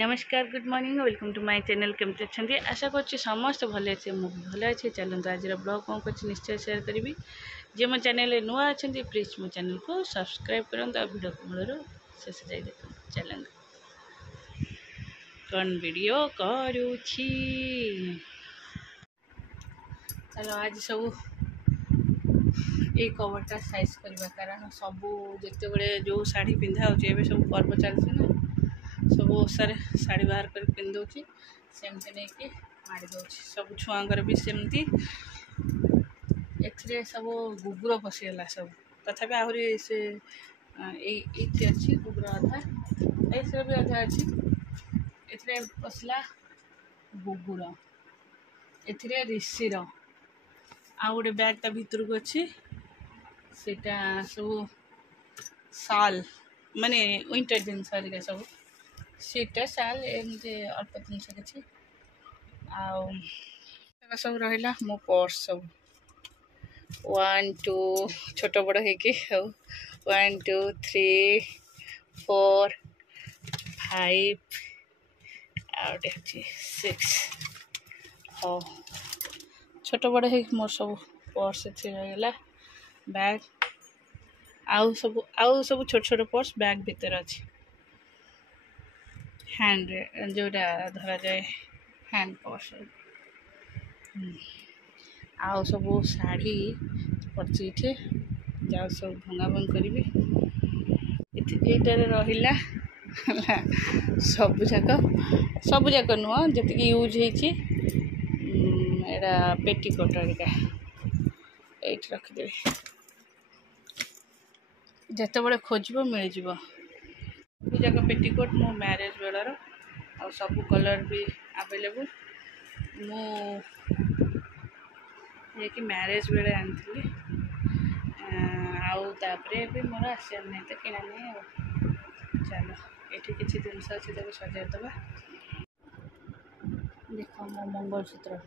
नमस्कार good morning welcome to my channel केमती अच्छे आशा कर समस्त भले अच्छे मुझे भल अच्छे चलते आज ब्लॉग कौन कर निश्चय शेयर करी जे मो चैनल नुआ अच्छा प्लीज मो चैनल को सब्सक्राइब करूँ और वीडियो को मूल शेष जाए देख चलते कौन वीडियो करुच्छी चलो आज सब ये कवरटा साइज करवा कारण सबू जिते जो शाढ़ी पिंधा हो सब पर्व चलती ना सब ओसारे शाढ़ी बाहर कर पिंधुची सेमती नहीं कि माड़ी दूसरी सब छुआर भी सेमती ए सब गुगुर पशिगला सब तथापि आहरी से ये अच्छी गुगुर अधा ऐसे भी अधा अच्छी ए पशला गुगुर ए ऋषिर आ गए बैग ता भीतर को अच्छी सेटा सब साल माने विंटर जिनस सब सीटा साल एमती अल्प जिनस किसी आ सब रहा मो पर्स सब 1 2 छोट बड़ हो 1 2 3 4 5 आउटे 6 हाँ छोट बड़ हो मोर सब पर्स रहीगला बैग आउ सब छोट छोट पर्स बैग भीतर अच्छी हैंड जोटा धरा जाए हैंड पर्स आउ सब शाढ़ी पड़ी इठे जाओ सब भंगा भंग करी रहा सबूक नुह जी यूज हो पेटीकोट ये रखिदेवी जिते बड़े खोज मिल जाक पेटीकोट मो मैरेज बेलर आ सब कलर भी अवेलेबल मुझे मैरेज बेले आनी आउे भी मोर आसार नहीं तो किना नहीं चलो ये किसी जिनस अच्छे तक सजाईदे देख मो मंगलसूत्र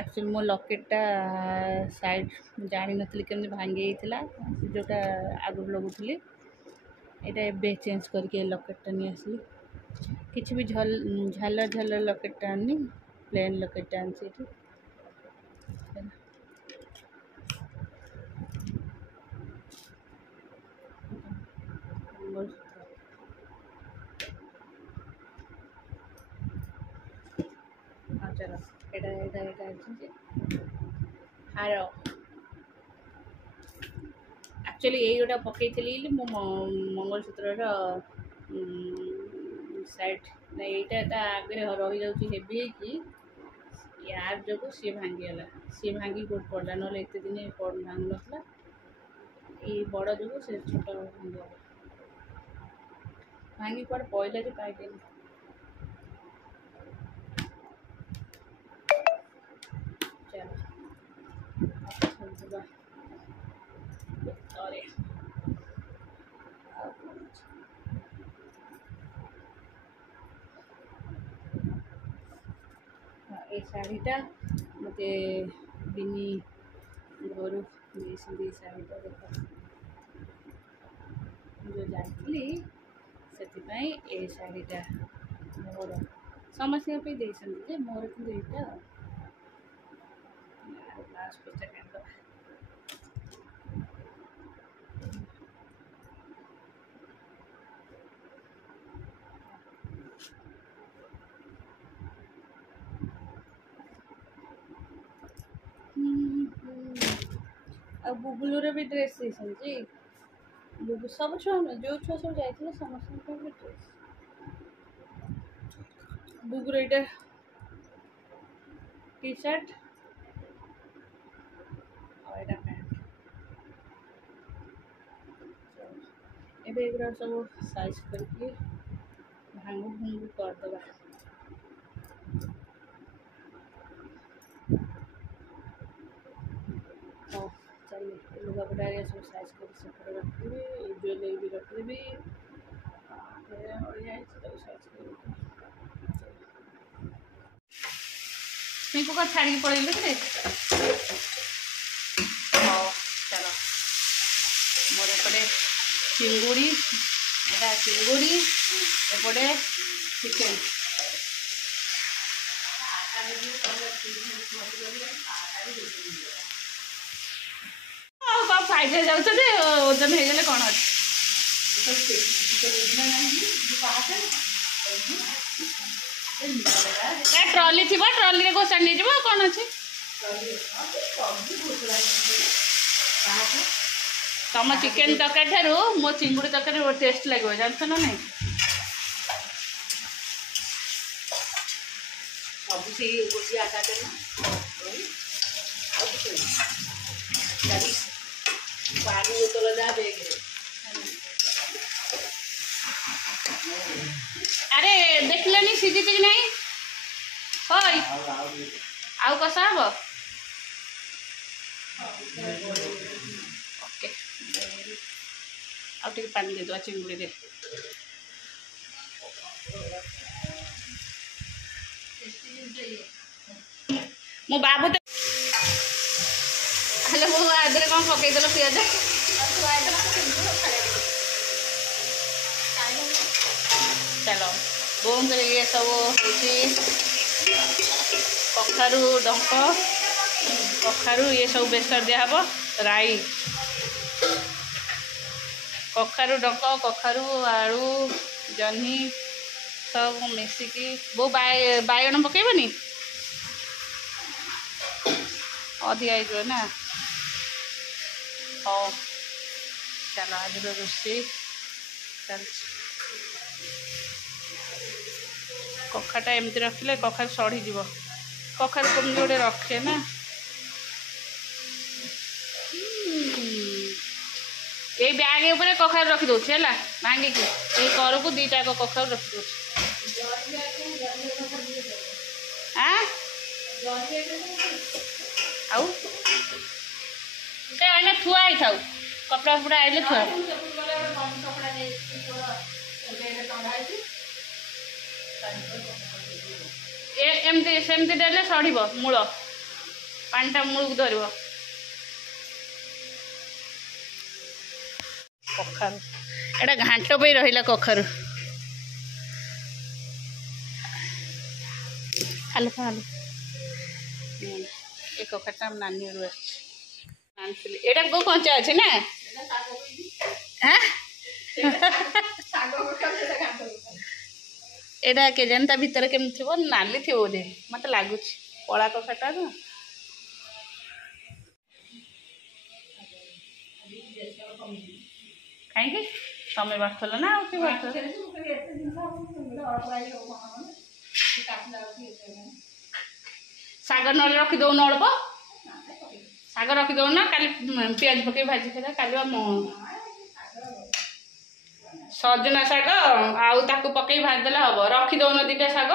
एक्चुअली मो लकेटा साइड जानी नी केमती भांगी जोटा आगुरी लगुली यहाँ चेंज करके लकेटा नहीं आसली किसी भी झालर झालर लकेटा आनी प्लेन लकेटा आनी चलो हार एक्चुअली यही गोटा पकई मो मंगलसूत्र साइड ना यहाँ आगे रही जाऊँगी हेवी कि यार जो सी भांगीगला सी भांगी कौट पड़ा ना एत दिन भांग ना ये बड़ जो से छोट भांगीगला भांगी कौट पड़ा जो पाइल चलो सॉरी ये शाढ़ीटा मत बिनी घर शाढ़ीटा देख जो जाती से शाढ़ीटा मोर समस्त मोर कि यहाँ लास्ट पीसटा काटद आ बुबुलूर भी ड्रेस जी बुबु सब छुआ जो छुआ सब जाइए समस्त भी ड्रेस बुबुर यहाँ टी शर्ट और यहाँ पैंट एवं सब साइज करके भांगू भूंगू करदे हाँ चलिए लुगापटा सब साइज कर रखी ज्वेलरी भी रखी को छाड़ी पड़े हाँ चलो मोर एपटे चिंगुड़ी এটা চিଙ୍ଗୁଡ଼ି ଏପଟେ ଚିକେନ୍। ଆଉ କ'ଣ ଫ୍ରାଇଡ଼୍ ରାଇସ୍ ଯାଉଛନ୍ତି ଓଜନ ହେଇଗଲେ କ'ଣ ଅଛି। ट्रॉली थी ट्रॉली घोषाड़ नहीं जाव कौन अच्छे तुम चिकेन तरकारी ठारू मो चिंगुड़ी तरकारी टेस्ट लगे जानस ना नहीं सब से गोटे आकार पानी बोतल जा बेग अरे देखलानी सीधी कि नहीं होय आउ कसा हम ओके आउ टिके पानी दे दो चिंगुड़ी रे मो बाबू तो हेलो मो आदरे कौन पकई देलो पियाज चलो बोम करे ये सब होची कखारू डंक कखारू ये सब बेसर दिया हबो राई कखारू डंक कखारू आलू जह्नी सब मिसिकी बो बायगण पकेबनी अधिक आई ना हाँ चलो आज रोषे चल कखाटा एमती रखिले कखार सड़ी जीव कखार कमी गोटे रखे ना ये बैग ऊपर कखार रखी दौर है भांगिक ये कर को दीटा कखार रखी दौर आउ थुआ ही था कपड़ा फपड़ा आइले थुआ एमती सेमती देले सड़ब मूल पानीटा मूल को धरब कखारू एटा घाट पे रहा कखारू हालो हालो ये कखाटा नानी एटा को कंचा अच्छे ना एटा के जान ता भीतर केम थिबो नाली थिबो बोधे मत लागुच पळा कखाटा ना कहीं तमें बार्थल ना कि साग न रखी दौन अल्प साग रखी दौन काली पियाज पकई भाजी खादा काली सजना शाग आउ ताकू पकई भाजदेले हम रखी दौन दीटा शाग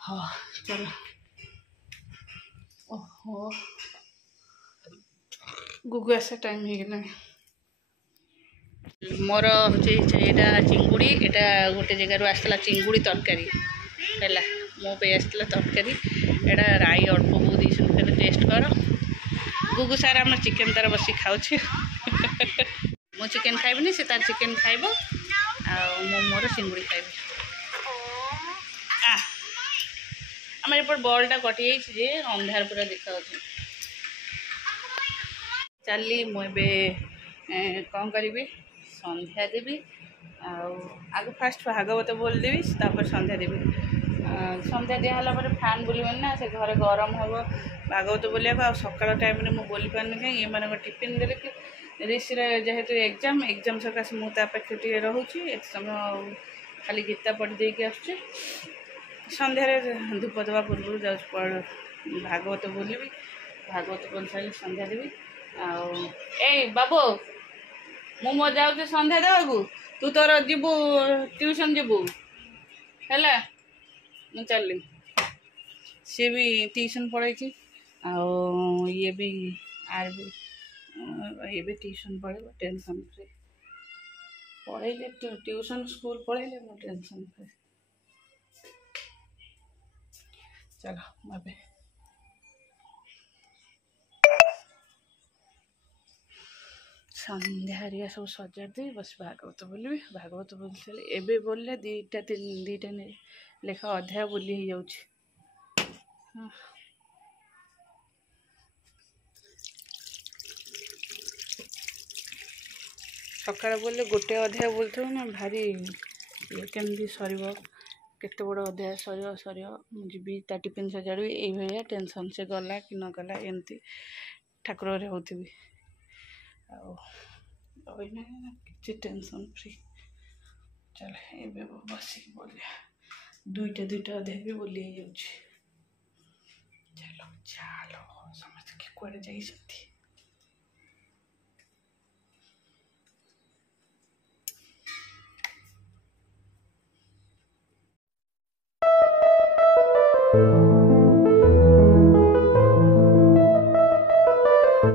हाँ चलो ओहो गुगु आसा टाइम हो गला मोर यहाँ चिंगुड़ी यहाँ गोटे जगार आसला चिंगुड़ी तरकारी है मो पे आसला तरकारी यहाँ राई अल्प बहुत देते टेस्ट कर गुगु सार आम चिकेन तार बस खाऊ मो चिकेन खाइबनी से तार चिकेन खाइब मो मोर चिंगुड़ी खाइबी आम एपट बल्टा कटि जे अंधार पूरा देखा चली मुझे कौन करी संध्या देवी आग फास्ट भागवत बोलदेवी तापर संध्या देवी संध्या दिहला फैन बुलबन ना से घर गरम हम भागवत बोलिया सकाल टाइम मुझे बोली पार्नि कहीं ये मान टिफिन दे कि ऋषि जेहेतु एग्जाम एग्जाम सकाश मुझे रोचे एत समय खाली गीता पढ़ी देकी आसुची संध्यारे धूप देवा पूर्व जाऊँ भागवत बोलि भागवत बोल सारे संध्या देवी ए बाबू मो जाऊँ संध्या देवाकू तू तोर जीवु ट्यूशन जीवु है मु चलि सी भी ट्यूशन पढ़ाई ये भी आर भी ये भी ट्यूशन पढ़े टेंशन फ्री पढ़े ट्यूशन स्कूल पढ़े टेंशन फ्री चलो मैं ସନ୍ଧ୍ୟା ହରିକା ସବୁ ସଜାଡ଼ି ଦେବି ବସି ଭାଗବତ ବୋଲିବି। ଭାଗବତ ବୋଲିଥିଲେ ଏବେ ବୋଲିଲେ ଦିଟା ଲେଖା ଅଧ୍ୟାୟ ବୋଲି ହେଇଯାଉଛି। ସକାଳେ ବୋଲିଲେ ଗୋଟେ ଅଧ୍ୟାୟ ବୋଲିଥିବ ନା ଭାରି କେମିତି ସରିବ, କେତେ ବଡ଼ ଅଧ୍ୟାୟ ସରିବ ମୁଁ ଯିବି ତା ଟିଫିନ୍ ସଜାଡ଼ିବି, ଏଇଭଳିଆ ଟେନସନ୍। ସେ ଗଲା କି ନ ଗଲା ଏମିତି ଠାକୁର ଘରେ ହେଉଥିବି। ଆଉ ରହିନା କିଛି ଟେନସନ୍ ଫ୍ରି। ଚାଲ ଏବେ ବସିକି ବୋଲିବା। ଦୁଇଟା ଅଧ୍ୟାୟ ବି ବୋଲି ହେଇଯାଉଛି। ଚାଲ ସମସ୍ତେ କୁଆଡ଼େ ଯାଇଛନ୍ତି।